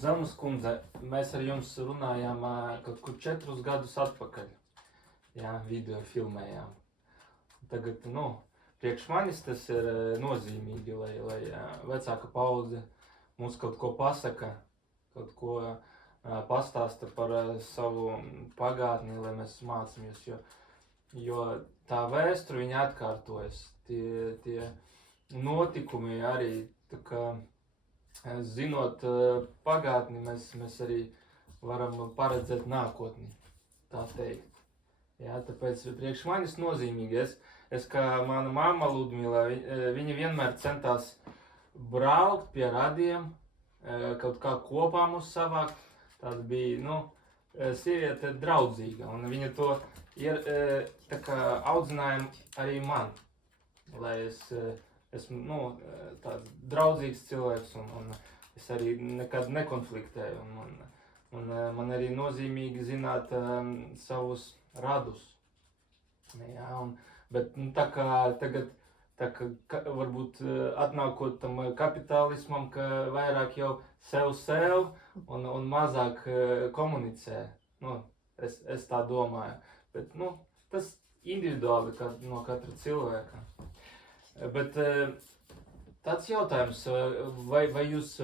Zelmas kundze, mēs ar jums runājām kaut kur 4 gadus atpakaļ. Jā, video filmējām. Tagad, priekš manis tas ir nozīmīgi, lai vecāka paudze mums kaut ko pasaka, kaut ko pastāsta par savu pagātni, lai mēs mācāmies, jo tā vēsture viņa atkārtojas. Tie notikumi arī, tā kā zinot pagātni, mēs arī varam paredzēt nākotni, tā teikt. Jā, tāpēc priekš manis nozīmīgi. Es kā mana mamma Ludmila, viņa vienmēr centās braukt pie radiem, kaut kā kopā mūs savākt. Tāda bija, sieviete draudzīga, un viņa to tā kā audzināja arī man, lai es esmu, tāds draudzīgs cilvēks, un es arī nekad nekonfliktēju, un man arī nozīmīgi zināt savus radus. Jā, bet tā kā tagad, varbūt atnākot tam kapitālismam, ka vairāk jau sev un mazāk komunicē. Es tā domāju, bet tas individuāli no katra cilvēka. Bet tāds jautājums, vai jūs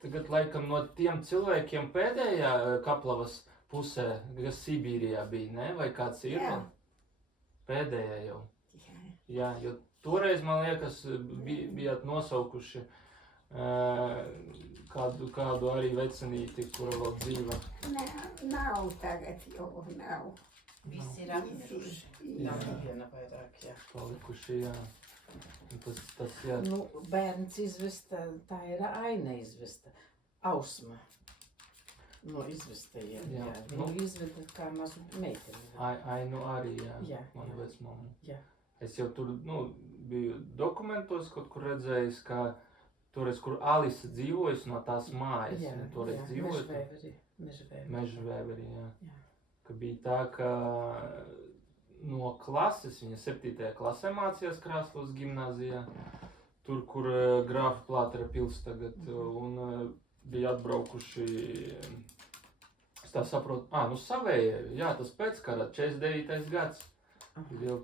tagad laikam no tiem cilvēkiem pēdējā Kaplavas pusē, kas Sibīrijā bija, ne? Vai kāds ir? Jā. Pēdējā jau. Jā. Jā, jo toreiz, man liekas, bijāt nosaukuši kādu arī vecinīti, kura vēl dzīva. Nav tagad, jau nav. Visi ir atmiruši. Jā. Viena vairāk, jā. Palikuši, jā. Tas jā. Bērns izvesta, tā ir Aina izvesta. Ausma. No izvestajiem, jā. Viņu izveda kā mazu meiteni. Ainu arī, jā. Man vecmama. Jā. Es jau tur, biju dokumentos kaut kur redzējis, ka toreiz, kur Alisa dzīvojas no tās mājas. Jā, toreiz dzīvojas. Mežvēveri, jā. Ka bija tā, ka no klases, viņa 7. klasē mācījās Krāslavas gimnāzijā, tur, kur Grāfa Plātera pils tagad, un bija atbraukuši, es tā saprotu, savējie, jā, tas pēckara, 49. gads, jau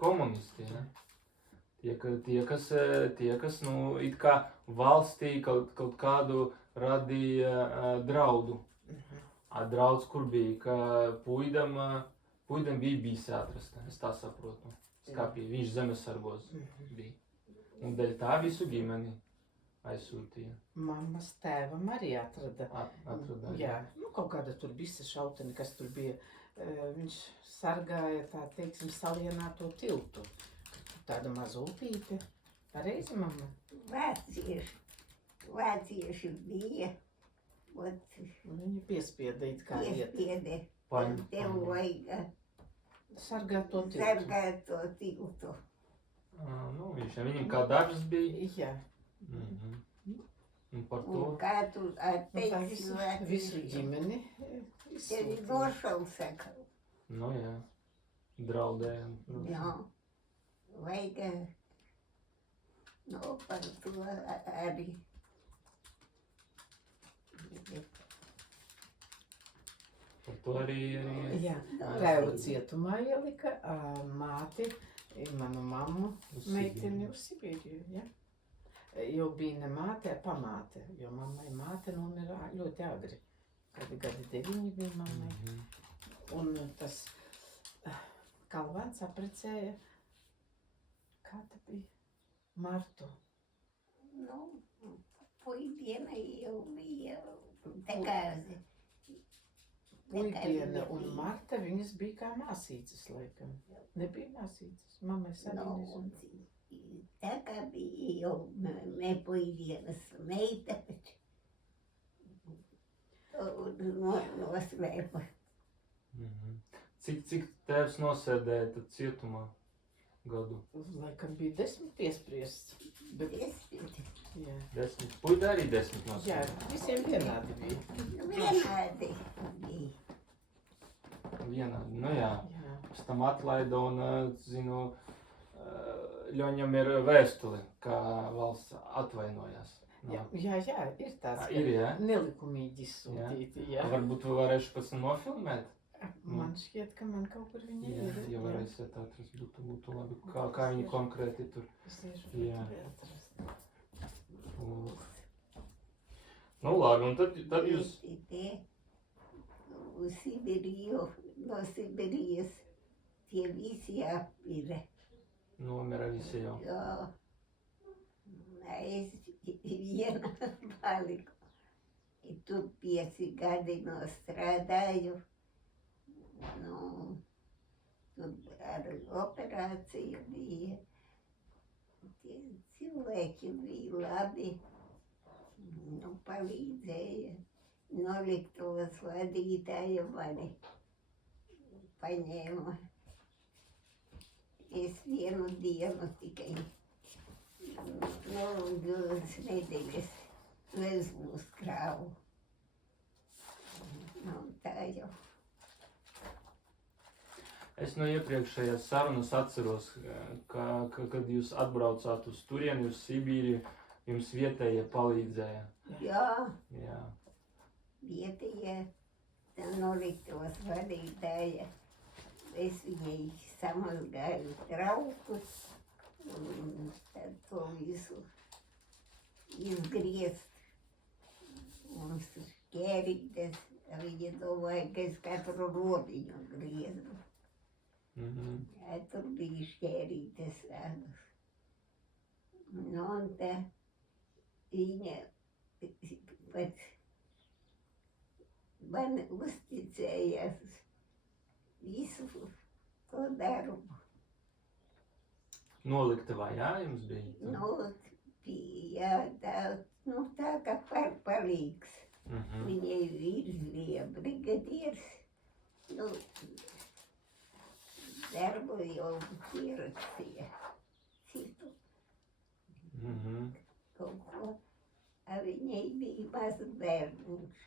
komunisti, ja? Tie, kas, it kā valstī kaut kādu radīja draudu. Draudz, kur bija, ka puidam bija bijis atrasta, es tā saprotu, skapī, viņš zemesargos bija. Un dēļ tā visu ģimeni aizsūtīja. Mammas tēvam arī atrada. Jā, kaut kāda tur visa šauteni, kas tur bija. Viņš sargāja, tā teiksim, salienāto tiltu. Tāda mazultīte. Pareizi, mamma? Vācieši bija. Viņi piespieda it kā iet. Tev vajag Sargāt to tiltu. sargāt to tiltu. Viņam kā darbs bija. Jā. Un par to. Un kā tu teiksi Visu ģimeni Tevi izsūtīja. došaus saka. Jā, draudējam. Jā. Vajag, par to arī. Par to arī. Jā, Raivu cietumā ielika, māti, manu mammu, meiteni uz Sibīriju, jā. Jo bija ne māte, pamāte, jo mammai māte nomira ļoti agri. Kādi gadi 9 bija mammai. Un tas Kalvāns aprecēja, kā tā bija, Martu. Puidiena jau bija tagad. Puidiena un Marta, viņas bija kā māsīcas, laikam. Nebija māsīcas, mammai sadīnīs. Tā kā bija jau ne puidienas meita, bet noslēpa. Cik tēvs nosēdēja tad cietumā gadu? Laikam bija 10 piespriests. Bet, jā. 10. Puida arī 10 nosēdēja. Jā, visiem vienādi bija. Vienādi bija. Vienādi, jā. Jā. Pēc tam atlaida un, Ļoņam ir vēstuli, kā valsts atvainojās. Jā, ir tāds, Ir, jā? nelikumīgi izsūtīti, jā. Varbūt tu varēsi pēc tam nofilmēt? Man šķiet, ka man kaut kur viņa Jā, ir. ja varēsiet atrast, būtu labi. Kā viņi konkrēti tur. Es iešu Jā. atrast. Nu labi, un tad jūs... Uz Sibiriju, no Sibirijas tie visi apmira. Nomira visi jau. Jā. Es viena paliku. Tur 5 gadi nostrādāju. Nu, tur ar operāciju bija. Tie cilvēki bija labi. Nu, palīdzēja. Noliktavas vadītāja mani paņēma. Es vienu dienu tikai, nu, 2 nedēļas vezmus krāvu. Nu, tā jau. Es no iepriekšējās sarunas atceros, kad jūs atbraucāt uz turieni, uz Sibīriju, jums vietējie palīdzēja. Jā, Jā. vietējie noliktavas vadītāja. Es viņai samazgāju traukus un tad to visu izgriezt. Mums šķērītes, viņa domāja, ka es katru rodiņu griezu. Jā, tur bija šķērītes tādas. Nu, un tā viņa pat man uzticējās visu to darbu. Noliktavā, jā, jums bija? Nu, jā, tā kā palīgs. Viņai virsbija brigadieris. Nu, darbu jau pierakstīja citu kaut ko. A viņai bija mazs bērniņš.